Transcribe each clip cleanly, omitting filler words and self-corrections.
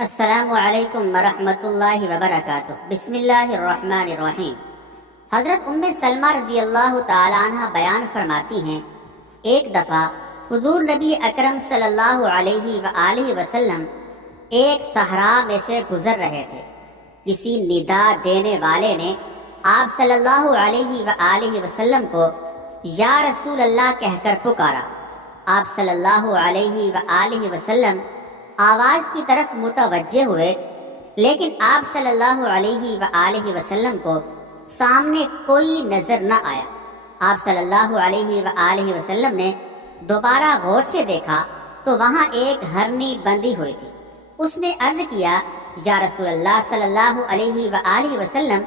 السلام علیکم ورحمۃ اللہ وبرکاتہ۔ بسم اللہ الرحمن الرحیم۔ حضرت ام سلمہ رضی اللہ تعالی عنہ بیان فرماتی ہیں، ایک دفعہ حضور نبی اکرم صلی اللہ علیہ وآلہ وسلم ایک صحرا میں سے گزر رہے تھے۔ کسی ندا دینے والے نے آپ صلی اللہ علیہ وآلہ وسلم کو یا رسول اللہ کہہ کر پکارا۔ آپ صلی اللہ علیہ وآلہ وسلم آواز کی طرف متوجہ ہوئے، لیکن آپ صلی اللہ علیہ وآلہ وسلم کو سامنے کوئی نظر نہ آیا۔ آپ صلی اللہ علیہ وآلہ وسلم نے دوبارہ غور سے دیکھا تو وہاں ایک ہرنی بندھی ہوئی تھی۔ اس نے عرض کیا، یا رسول اللہ صلی اللہ علیہ وآلہ وسلم،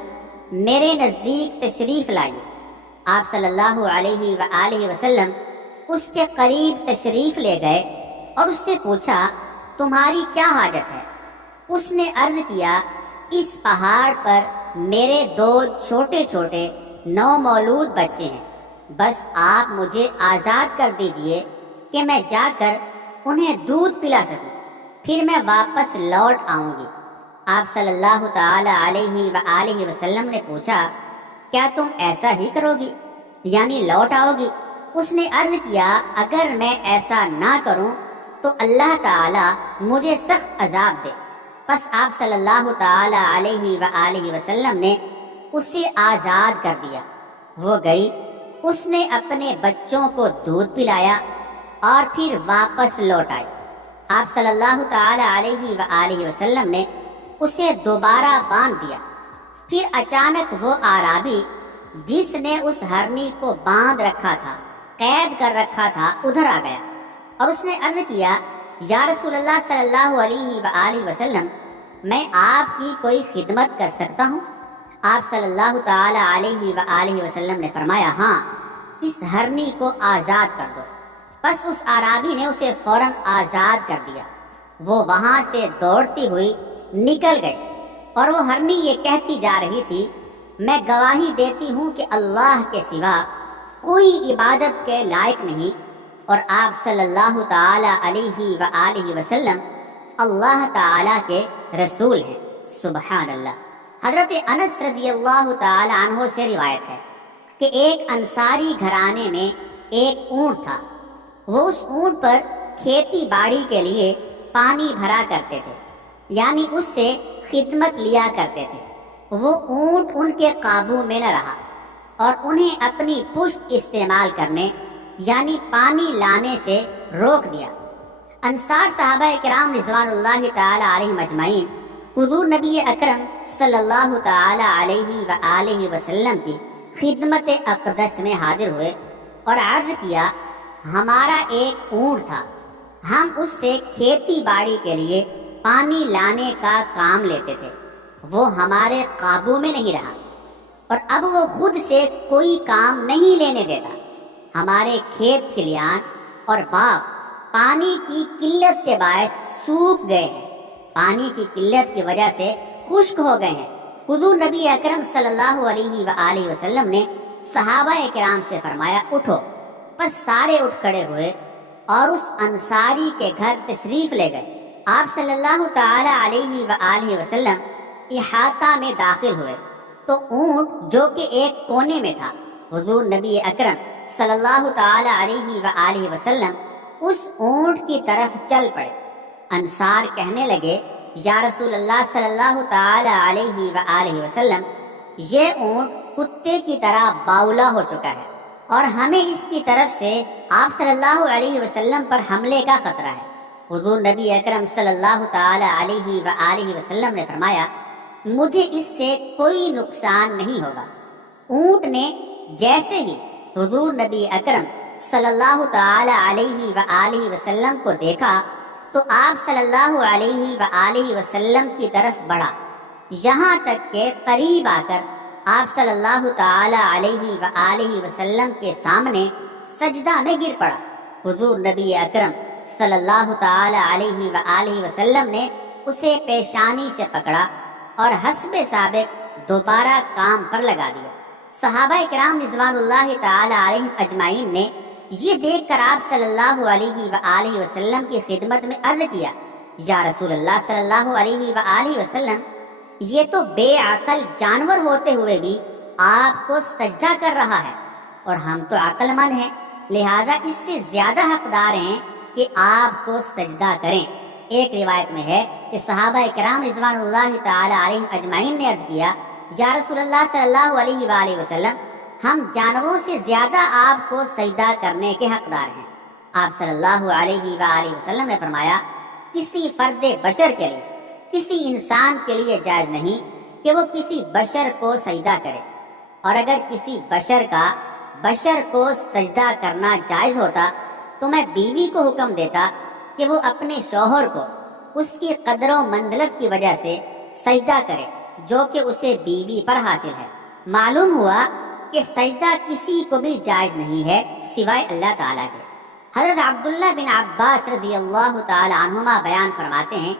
میرے نزدیک تشریف لائیے۔ آپ صلی اللہ علیہ وآلہ وسلم اس کے قریب تشریف لے گئے اور اس سے پوچھا، تمہاری کیا حاجت ہے؟ اس نے عرض کیا، اس پہاڑ پر میرے 2 چھوٹے چھوٹے نومولود بچے ہیں، بس آپ مجھے آزاد کر دیجئے کہ میں جا کر انہیں دودھ پلا سکوں، پھر میں واپس لوٹ آؤں گی۔ آپ صلی اللہ تعالی علیہ وآلہ وسلم نے پوچھا، کیا تم ایسا ہی کرو گی، یعنی لوٹ آؤ گی؟ اس نے عرض کیا، اگر میں ایسا نہ کروں تو اللہ تعالی مجھے سخت عذاب دے۔ پس آپ صلی اللہ تعالی علیہ وآلہ وسلم نے اسے آزاد کر دیا۔ وہ گئی، اس نے اپنے بچوں کو دودھ پلایا اور پھر واپس لوٹ آئی۔ آپ صلی اللہ تعالی علیہ وآلہ وسلم نے اسے دوبارہ باندھ دیا۔ پھر اچانک وہ اعرابی جس نے اس ہرنی کو باندھ رکھا تھا، قید کر رکھا تھا، ادھر آ گیا اور اس نے عرض کیا، یا رسول اللہ صلی اللہ علیہ وآلہ وسلم، میں آپ کی کوئی خدمت کر سکتا ہوں؟ آپ صلی اللہ تعالی علیہ وآلہ وسلم نے فرمایا، ہاں، اس ہرنی کو آزاد کر دو۔ پس اس اعرابی نے اسے فوراً آزاد کر دیا۔ وہ وہاں سے دوڑتی ہوئی نکل گئی اور وہ ہرنی یہ کہتی جا رہی تھی، میں گواہی دیتی ہوں کہ اللہ کے سوا کوئی عبادت کے لائق نہیں، اور آپ صلی اللہ تعالی علیہ وآلہ وسلم اللہ تعالی کے رسول ہیں۔ سبحان اللہ۔ حضرت انس رضی اللہ تعالی عنہ سے روایت ہے کہ ایک انصاری گھرانے میں ایک اونٹ تھا۔ وہ اس اونٹ پر کھیتی باڑی کے لیے پانی بھرا کرتے تھے، یعنی اس سے خدمت لیا کرتے تھے۔ وہ اونٹ ان کے قابو میں نہ رہا اور انہیں اپنی پشت استعمال کرنے یعنی پانی لانے سے روک دیا۔ انصار صحابہ کرام رضوان اللہ تعالی علیہم اجمعین حضور نبی اکرم صلی اللہ تعالی علیہ وآلہ وسلم کی خدمت اقدس میں حاضر ہوئے اور عرض کیا، ہمارا ایک اونٹ تھا، ہم اس سے کھیتی باڑی کے لیے پانی لانے کا کام لیتے تھے، وہ ہمارے قابو میں نہیں رہا اور اب وہ خود سے کوئی کام نہیں لینے دیتا۔ ہمارے کھیت کھلیان اور باغ پانی کی قلت کے باعث سوکھ گئے ہیں، پانی کی قلت کی وجہ سے خشک ہو گئے ہیں۔ حضور نبی اکرم صلی اللہ علیہ وآلہ وسلم نے صحابہ کرام سے فرمایا، اٹھو۔ پس سارے اٹھ کھڑے ہوئے اور اس انصاری کے گھر تشریف لے گئے۔ آپ صلی اللہ تعالی علیہ وآلہ وسلم احاطہ میں داخل ہوئے تو اونٹ جو کہ ایک کونے میں تھا، حضور نبی اکرم صلی اللہ تعالی علیہ وآلہ وسلم اس اونٹ کی طرف چل پڑے۔ انصار کہنے لگے، یا رسول اللہ صلی اللہ تعالی علیہ وآلہ وسلم، یہ اونٹ کتے کی طرح باولا ہو چکا ہے اور ہمیں اس کی طرف سے آپ صلی اللہ علیہ وسلم پر حملے کا خطرہ ہے۔ حضور نبی اکرم صلی اللہ تعالی علیہ وآلہ وسلم نے فرمایا، مجھے اس سے کوئی نقصان نہیں ہوگا۔ اونٹ نے جیسے ہی حضور نبی اکرم صلی اللہ تعالی علیہ وآلہ وسلم کو دیکھا تو آپ صلی اللہ علیہ وآلہ وسلم کی طرف بڑھا، یہاں تک کہ قریب آ کر آپ صلی اللہ تعالی علیہ وآلہ وسلم کے سامنے سجدہ میں گر پڑا۔ حضور نبی اکرم صلی اللہ تعالی علیہ وآلہ وسلم نے اسے پیشانی سے پکڑا اور حسب سابق دوبارہ کام پر لگا دیا۔ صحابہ کرام رضوان اللہ تعالی علیہم اجمعین نے یہ دیکھ کر آپ صلی اللہ علیہ وآلہ وسلم کی خدمت میں عرض کیا، یا رسول اللہ صلی اللہ علیہ وآلہ وسلم، یہ تو بے عقل جانور ہوتے ہوئے بھی آپ کو سجدہ کر رہا ہے، اور ہم تو عقل مند ہیں، لہذا اس سے زیادہ حقدار ہیں کہ آپ کو سجدہ کریں۔ ایک روایت میں ہے کہ صحابہ کرام رضوان اللہ تعالی علیہم اجمعین نے عرض کیا، یا رسول اللہ صلی اللہ علیہ وآلہ وسلم، ہم جانوروں سے زیادہ آپ کو سجدہ کرنے کے حقدار ہیں۔ آپ صلی اللہ علیہ وآلہ وسلم نے فرمایا، کسی فرد بشر کے لیے، کسی انسان کے لیے جائز نہیں کہ وہ کسی بشر کو سجدہ کرے، اور اگر کسی بشر کو سجدہ کرنا جائز ہوتا تو میں بیوی کو حکم دیتا کہ وہ اپنے شوہر کو اس کی قدر و منزلت کی وجہ سے سجدہ کرے جو کہ اسے بیوی پر حاصل ہے۔ معلوم ہوا کہ سجدہ کسی کو بھی جائز نہیں ہے سوائے اللہ تعالیٰ کے۔ حضرت عبداللہ بن عباس رضی اللہ تعالی عنہما بیان فرماتے ہیں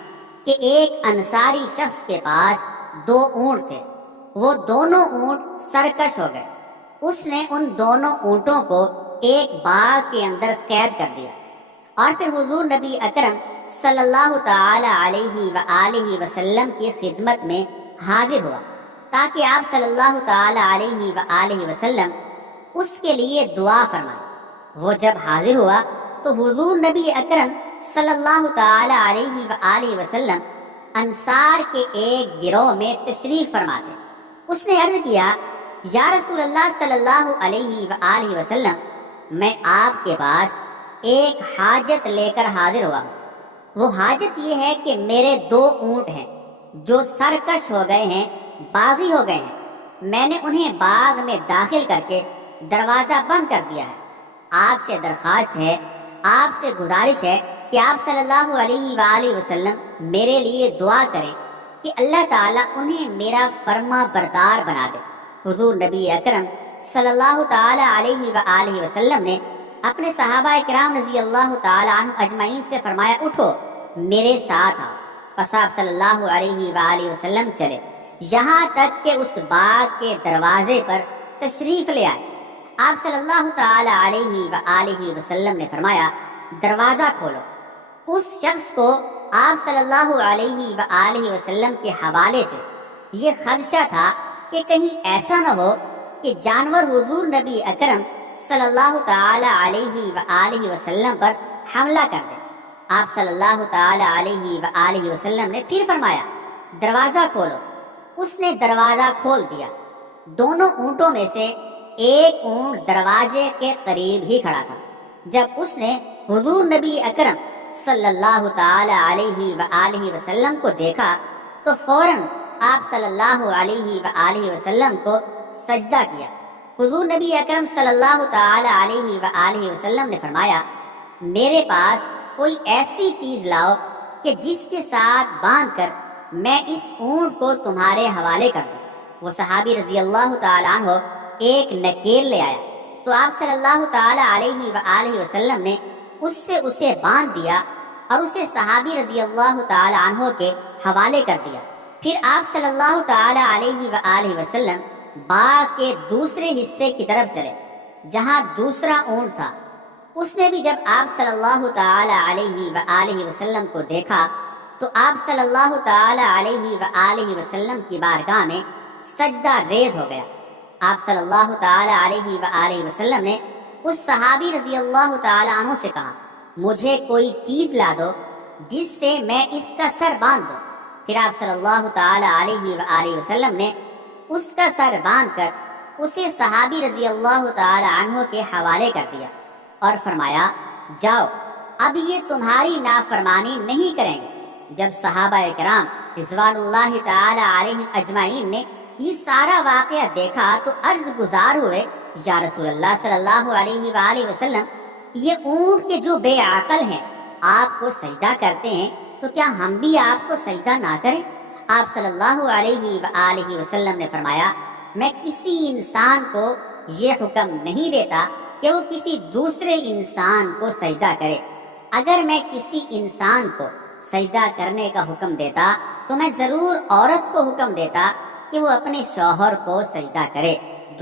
کہ ایک انصاری شخص کے پاس 2 اونٹ تھے، وہ دونوں اونٹ سرکش ہو گئے۔ اس نے ان دونوں اونٹوں کو ایک باغ کے اندر قید کر دیا، اور پھر حضور نبی اکرم صلی اللہ تعالی علیہ وآلہ وسلم کی خدمت میں حاضر ہوا تاکہ آپ صلی اللہ تعالی علیہ وآلہ وسلم اس کے لیے دعا فرمائیں۔ وہ جب حاضر ہوا تو حضور نبی اکرم صلی اللہ تعالی علیہ وآلہ وسلم انصار کے ایک گروہ میں تشریف فرما تھے۔ اس نے عرض کیا، یا رسول اللہ صلی اللہ علیہ وآلہ وسلم، میں آپ کے پاس ایک حاجت لے کر حاضر ہوا ہوں۔ وہ حاجت یہ ہے کہ میرے 2 اونٹ ہیں جو سرکش ہو گئے ہیں، باغی ہو گئے ہیں، میں نے انہیں باغ میں داخل کر کے دروازہ بند کر دیا ہے۔ آپ سے درخواست ہے، آپ سے گزارش ہے کہ آپ صلی اللہ علیہ وآلہ وسلم میرے لیے دعا کریں کہ اللہ تعالیٰ انہیں میرا فرما بردار بنا دے۔ حضور نبی اکرم صلی اللہ تعالی علیہ وآلہ وسلم نے اپنے صحابہ کرام رضی اللہ تعالی عنہ اجمعین سے فرمایا، اٹھو میرے ساتھ آؤ۔ پس آپ صلی اللہ علیہ وآلہ وسلم چلے، یہاں تک کہ اس باغ کے دروازے پر تشریف لے آئے۔ آپ صلی اللہ تعالی علیہ وآلہ وسلم نے فرمایا، دروازہ کھولو۔ اس شخص کو آپ صلی اللہ علیہ وآلہ وسلم کے حوالے سے یہ خدشہ تھا کہ کہیں ایسا نہ ہو کہ جانور حضور نبی اکرم صلی اللہ تعالی علیہ وآلہ وسلم پر حملہ کر دے۔ آپ صلی اللہ تعالی علیہ وآلہ وسلم نے پھر فرمایا، دروازہ کھولو۔ اس نے دروازہ کھول دیا۔ دونوں اونٹوں میں سے ایک اونٹ دروازے کے قریب ہی کھڑا تھا۔ جب اس نے حضور نبی اکرم صلی اللہ تعالی علیہ وآلہ وسلم کو دیکھا تو فوراً آپ صلی اللہ علیہ وآلہ وسلم کو سجدہ کیا۔ حضور نبی اکرم صلی اللہ تعالی علیہ وآلہ وسلم نے فرمایا، میرے پاس کوئی ایسی چیز لاؤ کہ جس کے ساتھ باندھ کر میں اس اونٹ کو تمہارے حوالے کر دوں۔ وہ صحابی رضی اللہ تعالی عنہ ایک نکیل لے آیا تو آپ صلی اللہ تعالی علیہ وآلہ وسلم نے اس سے اسے باندھ دیا اور اسے صحابی رضی اللہ تعالی عنہ کے حوالے کر دیا۔ پھر آپ صلی اللہ تعالی علیہ وآلہ وسلم باغ کے دوسرے حصے کی طرف چلے جہاں دوسرا اونٹ تھا۔ اس نے بھی جب آپ صلی اللہ تعالی علیہ وآلہ وسلم کو دیکھا تو آپ صلی اللہ تعالی علیہ وآلہ وسلم کی بارگاہ میں سجدہ ریز ہو گیا۔ آپ صلی اللہ تعالی علیہ وآلہ وسلم نے اس صحابی رضی اللہ تعالی عنہ سے کہا، مجھے کوئی چیز لا دو جس سے میں اس کا سر باندھ دوں۔ پھر آپ صلی اللہ تعالی علیہ وآلہ وسلم نے اس کا سر باندھ کر اسے صحابی رضی اللہ تعالی عنہ کے حوالے کر دیا اور فرمایا، جاؤ اب یہ تمہاری نافرمانی نہیں کریں گے۔ جب صحابہ کرام رضوان اللہ تعالی علیہم اجمعین نے یہ سارا واقعہ دیکھا تو عرض گزار ہوئے، یا رسول اللہ صلی اللہ علیہ وآلہ وسلم، یہ اونٹ کے جو بے عقل ہیں آپ کو سجدہ کرتے ہیں تو کیا ہم بھی آپ کو سجدہ نہ کریں؟ آپ صلی اللہ علیہ وآلہ وسلم نے فرمایا، میں کسی انسان کو یہ حکم نہیں دیتا کہ وہ کسی دوسرے انسان کو سجدہ کرے۔ اگر میں کسی انسان کو سجدہ کرنے کا حکم دیتا تو میں ضرور عورت کو حکم دیتا کہ وہ اپنے شوہر کو سجدہ کرے۔